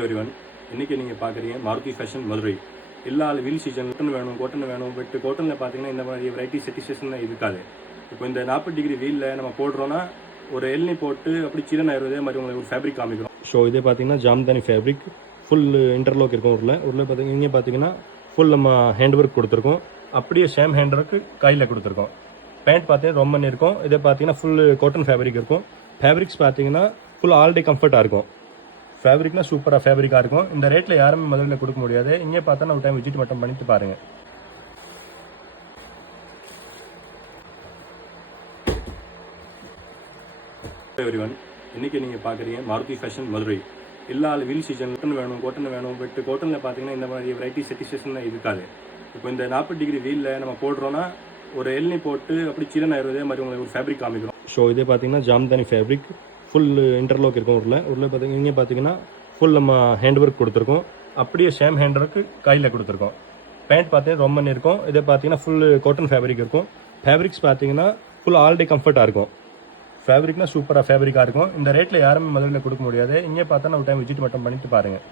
Everyone, இன்னைக்கு நீங்கள் பார்க்குறீங்க மாருதி ஃபேஷன் மதுரை. எல்லா வீல் சீசன் கோட்டன் வேணும். பட் கோட்டனில் பார்த்தீங்கன்னா இந்த மாதிரி வெரைட்டி செட்டிசேஷன் இருக்காது. இப்போ இந்த 40 டிகிரி வீலில் நம்ம போடுறோன்னா ஒரு எல்னி போட்டு அப்படி சில்லுன்னு ஆயிடுவதே மாதிரி உங்களுக்கு ஒரு ஃபேப்ரிக் காமிக்கிறோம். ஸோ இதே பார்த்தீங்கன்னா ஜாம்தானி ஃபேப்ரிக் ஃபுல் இன்டர்லோக் இருக்கும். ஊரில் பார்த்தீங்கன்னா இங்கே பார்த்தீங்கன்னா ஃபுல் நம்ம ஹேண்ட் ஒர்க் கொடுத்துருக்கோம். அப்படியே சேம் ஹேண்ட் ஒர்க்கு கையில் கொடுத்துருக்கோம். பேண்ட் பார்த்தீங்கன்னா ரொம்ப இருக்கும். இதே பார்த்தீங்கன்னா ஃபுல் காட்டன் ஃபேப்ரிக் இருக்கும். ஃபேப்ரிக்ஸ் பார்த்தீங்கன்னா ஃபுல் ஆல் டே கம்ஃபர்ட்டாக இருக்கும். ஃபேப்ரிக்னா சூப்பராக ஃபேப்ரிக்காக இருக்கும். இந்த ரேட்டில் யாருமே முதல்ல கொடுக்க முடியாது. இங்கே பார்த்தா ஒரு டைம் விசிட் மட்டும் பண்ணிட்டு பாருங்கள். எவ்ரிவன், இன்னைக்கு நீங்கள் பார்க்குறீங்க மாருதி ஃபேஷன் மதுரை. எல்லா வீல் சீசன் கோட்டன் வேணும். பட் கோட்டனில் பார்த்தீங்கன்னா இந்த மாதிரி வெரைட்டி செட்டிசேஷன் இருக்காது. இப்போ இந்த 40 டிகிரி வீலில் நம்ம போடுறோன்னா ஒரு எல்னி போட்டு அப்படி சில்லுன்னு ஆயிடுவதே மாதிரி உங்களுக்கு ஒரு ஃபேப்ரிக் காமிக்கிறோம். ஸோ இதே பார்த்தீங்கன்னா ஜாம்தானி ஃபேப்ரிக் ஃபுல் இன்டர்லோக் இருக்கும். ஊரில் பார்த்தீங்கன்னா இங்கே பார்த்தீங்கன்னா ஃபுல் நம்ம ஹேண்ட் ஒர்க் கொடுத்துருக்கோம். அப்படியே சேம் ஹேண்ட் ஒர்க்கு கையில் கொடுத்துருக்கோம். பேண்ட் பார்த்தீங்கன்னா ரொம்ப இருக்கும். இதே பார்த்தீங்கன்னா ஃபுல் காட்டன் ஃபேப்ரிக் இருக்கும். ஃபேப்ரிக்ஸ் பார்த்தீங்கன்னா ஃபுல் ஆல் டே கம்ஃபர்ட்டாக இருக்கும். ஃபேப்ரிக்னா சூப்பராக ஃபேப்ரிக்காக இருக்கும். இந்த ரேட்டில் யாருமே முதல்ல கொடுக்க முடியாது. இங்கே பார்த்தா ஒரு டைம் விசிட் மட்டும் பண்ணிட்டு பாருங்கள்.